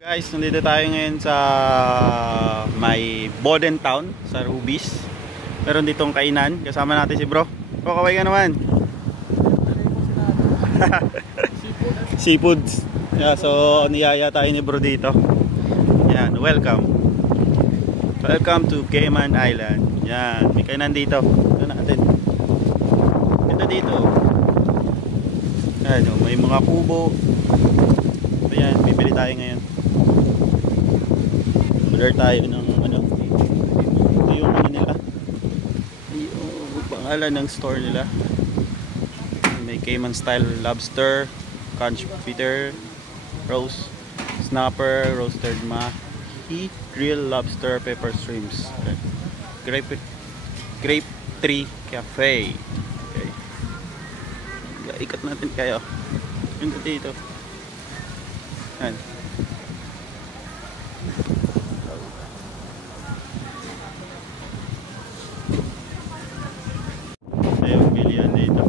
Guys, nandito tayo ngayon sa may Boden Town sa Rubis. Meron ditong kainan. Kasama natin si bro. Bro, kaway ka naman. Seafoods. Yeah, so niyaya tayo ni bro dito. Yan, welcome. Welcome to Cayman Island. Yan, may kainan dito. Ito natin. Ito dito. Yan, may mga kubo. Ayan, bibili tayo ngayon. Order tayo ng ano. Ito yung ano nila. Yung pangalan ng store nila. May Cayman style lobster, conch peter, roast, snapper, roasted mahi, grilled lobster, pepper shrimps. Grape Tree Cafe. Okay. Ikot natin kayo. Yung dito. Yan. Yung bilihan dito.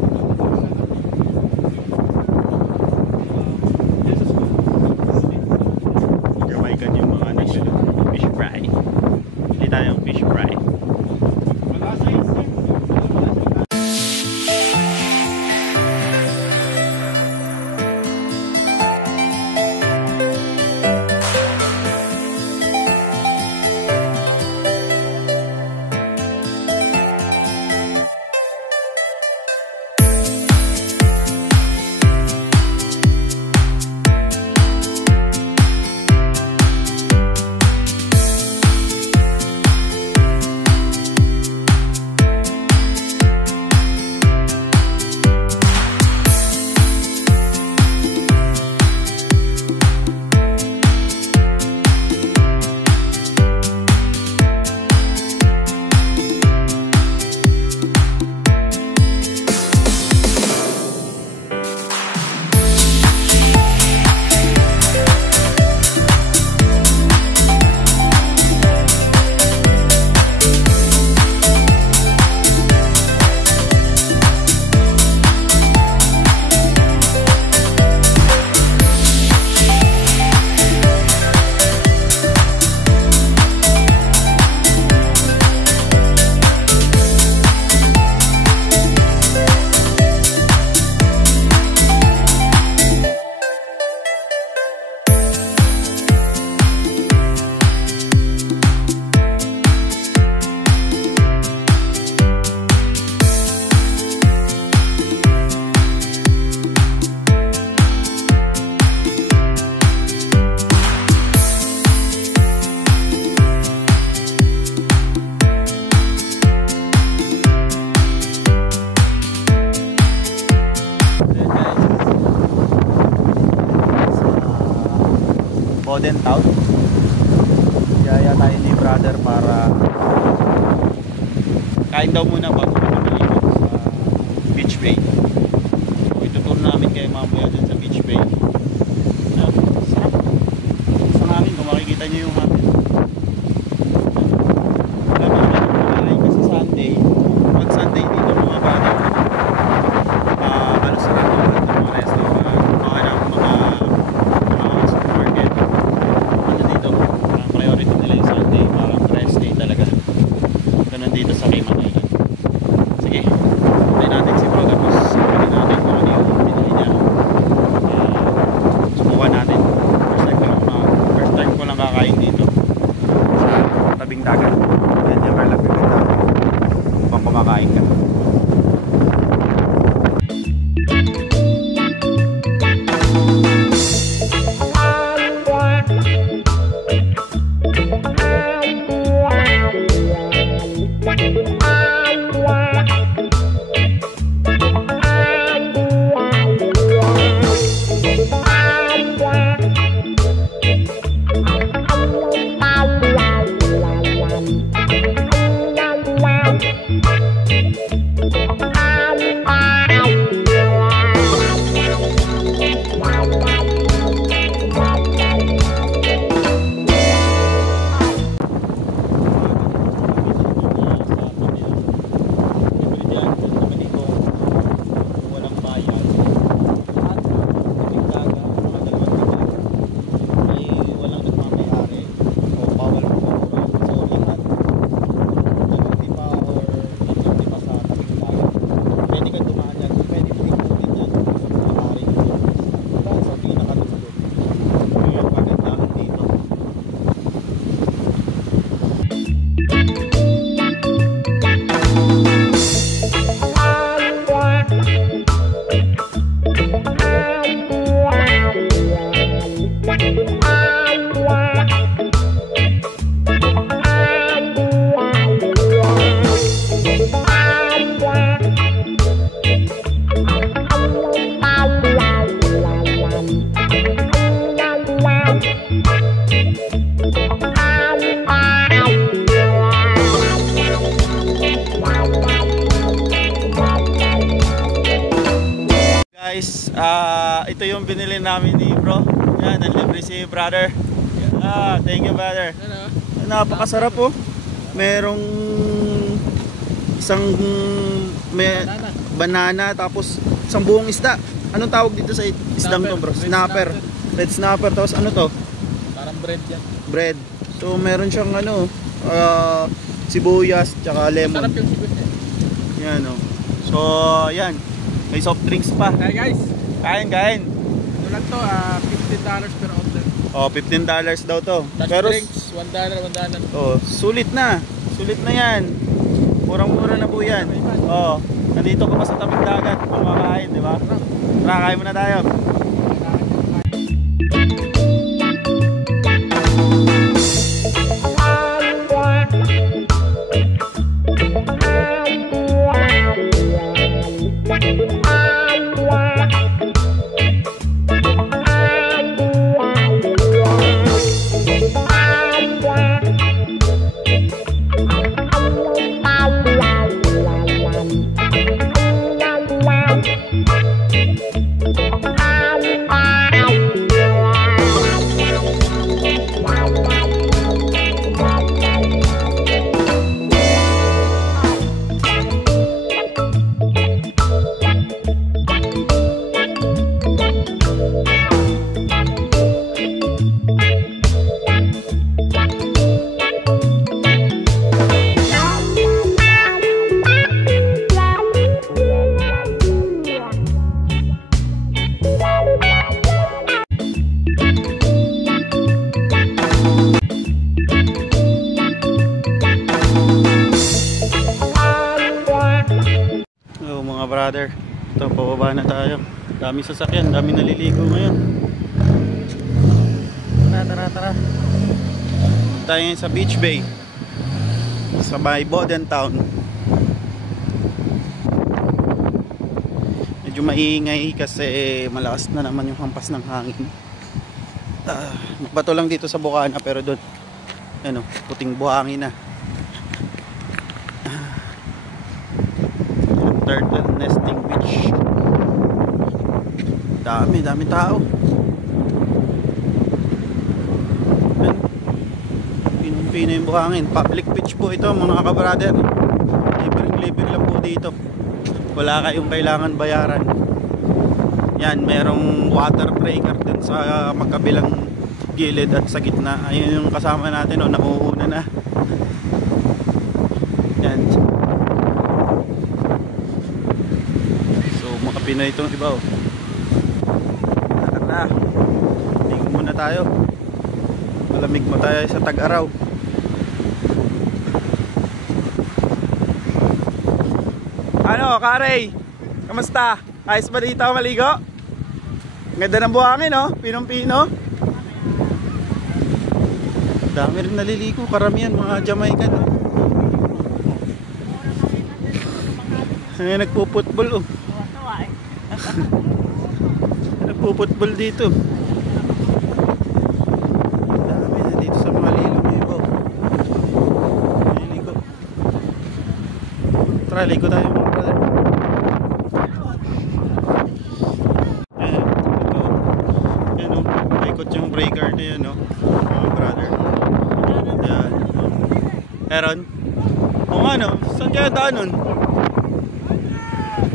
Jamaican yung mga fish fry. Hindi tayong fish fry. Boden Town. Yaya tayo ni brother para kain daw muna bago kami maligo sa Beach Bay. So, itutur namin kayo mamaya dyan sa Beach Bay. Sarap. Sa namin, kung makikita nyo yung namin. Wala namin kasi Sunday. Pag Sunday dito mga bata, halos sarap naman ng mga restaurant, mga supermarket. Priority nila yung Sunday, parang rest day talaga. Ganun dito sa Cayman Island. Sige, tayo natin si bro tapos sabihin natin kung ano yung pinili niya. ito yung binili namin ni bro. Yan, libre si brother. Thank you brother. Napakasarap po. Merong isang banana tapos isang buong isda. Anong tawag dito sa isdang to bro? Snapper. Red snapper. Tapos ano to? Parang bread yan. Bread. So meron siyang ano, sibuyas tsaka lemon. Sarap yung sibuyas. Yan o. So yan. May soft drinks pa. Hey guys. Kain. Ito lang to, $15 per order. Oh, $15 daw to. Touch Pero drinks, $1. oh, sulit na. Sulit na yan. Murang-mura na po yan. Oh, nandito ka pa sa tabing dagat kumakain, di ba? Tara, kain muna tayo. Brother, ito pababa na tayo. Dami sasakyan, dami naliligo ngayon. Tara. Tayo ngayon sa Beach Bay, sa may Boden Town. Medyo maingay kasi malakas na naman yung hampas ng hangin. Bato lang dito sa Bukana pero doon ano, puting buhangin na. Turtle nesting beach. Dami tao. Pinong-pino yung buhangin. Public beach po ito mga kabrader. Libre lang po dito. Wala kayong kailangan bayaran. Yan, merong water breaker dun sa magkabilang gilid at sa gitna. Ayun yung kasama natin, oh, nauuna na. Yan. Pinoy itong iba, oh. Tara, tingin muna tayo. Malamig mo tayo sa tag-araw. Ano, Karey? Kamusta? Ayos ba dito maligo? Ganda ng buhangin, oh. Pinong-pino. Dami rin naliligo. Karamihan mga Jamaican, oh. Ngayon nagpo-football, oh. Nagpo-football dito. Dami na dito sa mga lilong iba. Liligo. Tara, ligo tayo mga brother. Yan o, ikot yung breaker na yan o, mga brother. Yan. Meron? O nga no, saan kaya daan nun?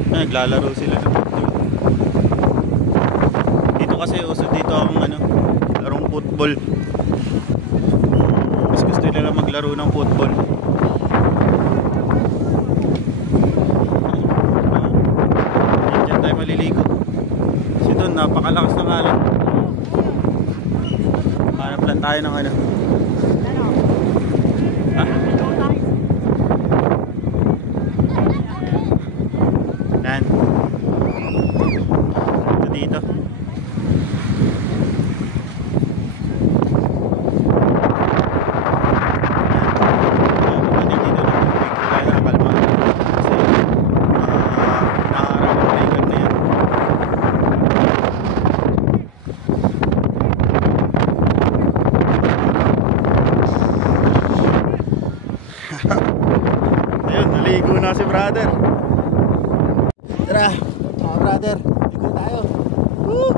Naglalaro sila ng football. Dito kasi uso dito ang ano, larong football. Mas gusto nila maglaro ng football. Diyan tayo maliligo. Kasi doon napakalakas ng alon. Hanap lang tayo ng ano. Ha? Yan. Ito dito. Ayun, naligo na si brother. Tara, mga brother, ligo tayo. Woo!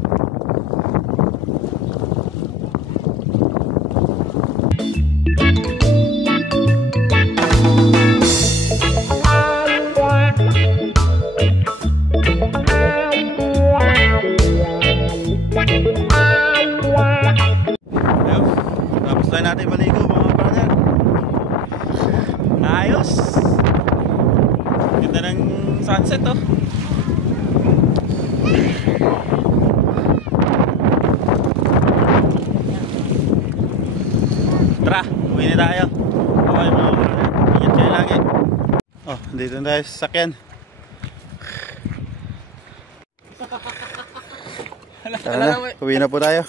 Tara, uwi na tayo. Okay mga brother, ingat kayo lagi. Oh, dito na tayo sa sasakyan. Tara na, uwi na po tayo.